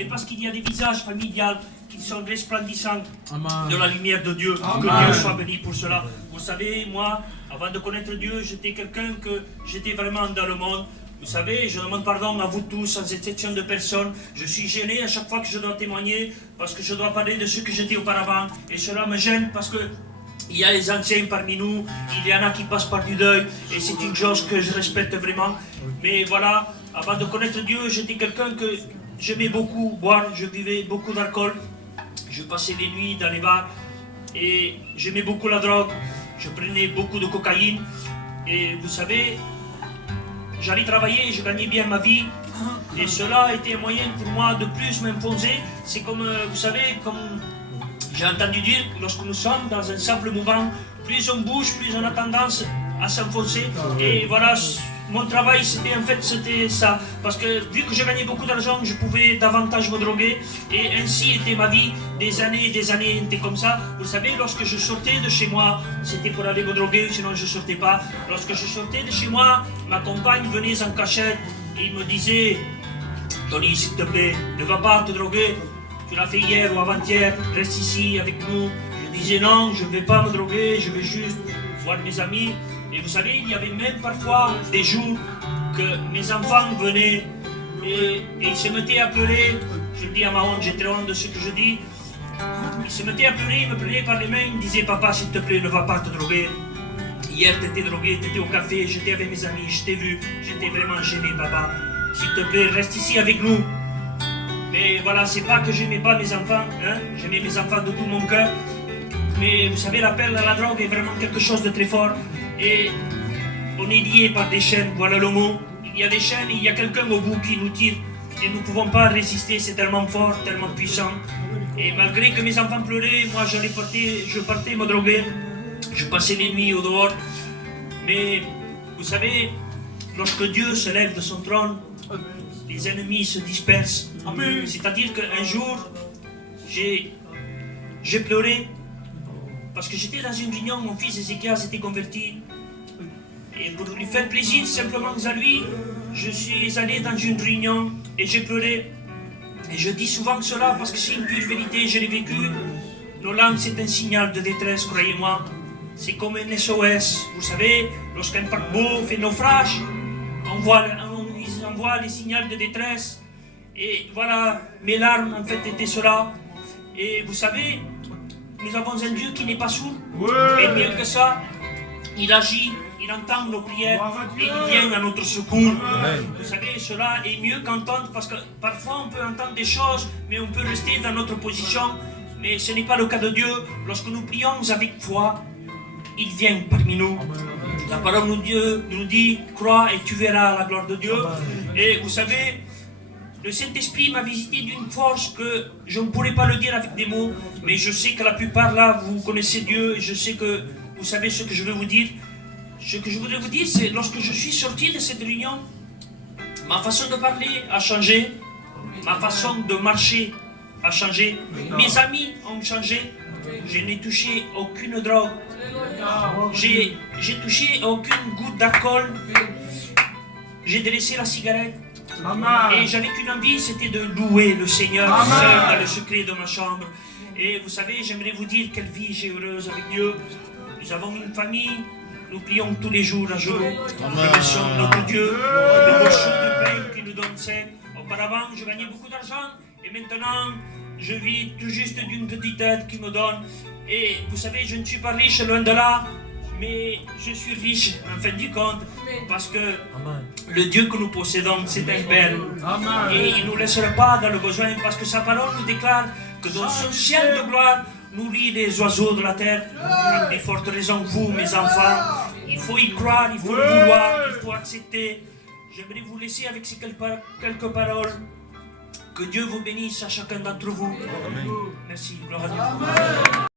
et parce qu'il y a des visages familiales qui sont resplendissants Amen. de la lumière de Dieu. Amen. Que Dieu soit béni pour cela. Vous savez, moi, avant de connaître Dieu, j'étais quelqu'un que j'étais vraiment dans le monde. Vous savez, je demande pardon à vous tous, sans exception de personne. Je suis gêné à chaque fois que je dois témoigner, parce que je dois parler de ce que j'étais auparavant. Et cela me gêne parce que il y a les anciens parmi nous, il y en a qui passent par du deuil, et c'est une chose que je respecte vraiment. Mais voilà, avant de connaître Dieu, j'étais quelqu'un que j'aimais beaucoup boire, je buvais beaucoup d'alcool, je passais les nuits dans les bars, et j'aimais beaucoup la drogue, je prenais beaucoup de cocaïne, et vous savez, j'allais travailler, je gagnais bien ma vie, et cela était un moyen pour moi de plus m'imposer. C'est comme, vous savez, comme j'ai entendu dire que lorsque nous sommes dans un simple mouvement, plus on bouge, plus on a tendance à s'enfoncer. Et voilà, mon travail, c'était ça. Parce que vu que je gagnais beaucoup d'argent, je pouvais davantage me droguer. Et ainsi était ma vie. Des années étaient comme ça. Vous savez, lorsque je sortais de chez moi, c'était pour aller me droguer, sinon je ne sortais pas. Lorsque je sortais de chez moi, ma compagne venait en cachette et me disait: Tony, s'il te plaît, ne va pas te droguer. Tu l'as fait hier ou avant-hier, reste ici avec nous. Je disais non, je ne vais pas me droguer, je vais juste voir mes amis. Et vous savez, il y avait même parfois des jours que mes enfants venaient et ils se mettaient à pleurer. Je le dis à ma honte, j'ai très honte de ce que je dis. Ils se mettaient à pleurer, ils me prenaient par les mains, ils me disaient: papa, s'il te plaît, ne va pas te droguer. Hier, tu étais drogué, tu étais au café, j'étais avec mes amis, je t'ai vu, j'étais vraiment gêné, papa. S'il te plaît, reste ici avec nous. Mais voilà, c'est pas que j'aimais pas mes enfants, hein? J'aimais mes enfants de tout mon cœur. Mais vous savez, l'appel à la drogue est vraiment quelque chose de très fort. Et on est lié par des chaînes, voilà le mot. Il y a des chaînes, il y a quelqu'un au bout qui nous tire. Et nous ne pouvons pas résister, c'est tellement fort, tellement puissant. Et malgré que mes enfants pleuraient, moi je partais me droguer. Je passais les nuits au dehors. Mais vous savez, lorsque Dieu se lève de son trône, les ennemis se dispersent. C'est-à-dire qu'un jour, j'ai pleuré parce que j'étais dans une réunion, mon fils Ézéchias s'était converti. Et pour lui faire plaisir simplement à lui, je suis allé dans une réunion et j'ai pleuré. Et je dis souvent cela parce que c'est une pure vérité, je l'ai vécu. Nos larmes, c'est un signal de détresse, croyez-moi. C'est comme un SOS. Vous savez, lorsqu'un paquebot fait naufrage, on voit les signaux de détresse. Et voilà, mes larmes en fait étaient cela. Et vous savez, nous avons un Dieu qui n'est pas sourd. Et mieux que ça, il agit, il entend nos prières et il vient à notre secours. Vous savez, cela est mieux qu'entendre, parce que parfois on peut entendre des choses, mais on peut rester dans notre position. Mais ce n'est pas le cas de Dieu. Lorsque nous prions avec foi, il vient parmi nous. La parole de Dieu nous dit: crois et tu verras la gloire de Dieu. Et vous savez, le Saint-Esprit m'a visité d'une force que je ne pourrais pas le dire avec des mots, mais je sais que la plupart là, vous connaissez Dieu, et je sais que vous savez ce que je veux vous dire. Ce que je voudrais vous dire, c'est lorsque je suis sorti de cette réunion, ma façon de parler a changé, ma façon de marcher a changé, mes amis ont changé, je n'ai touché aucune drogue, j'ai touché aucune goutte d'alcool, j'ai délaissé la cigarette. Et j'avais qu'une envie, c'était de louer le Seigneur seul dans le secret de ma chambre. Et vous savez, j'aimerais vous dire quelle vie j'ai heureuse avec Dieu. Nous avons une famille, nous prions tous les jours à genoux. Nous remercions notre Dieu de beaux jours de pain qui nous donne sec. Auparavant, je gagnais beaucoup d'argent et maintenant, je vis tout juste d'une petite aide qui me donne. Et vous savez, je ne suis pas riche, loin de là. Mais je suis riche en fin du compte parce que le Dieu que nous possédons, c'est un Père. Et il ne nous laissera pas dans le besoin parce que sa parole nous déclare que dans son ciel de gloire, nous lit les oiseaux de la terre. Avec des fortes raisons, vous, mes enfants, il faut y croire, il faut le vouloir, il faut accepter. J'aimerais vous laisser avec ces quelques paroles. Que Dieu vous bénisse à chacun d'entre vous. Merci, gloire à Dieu.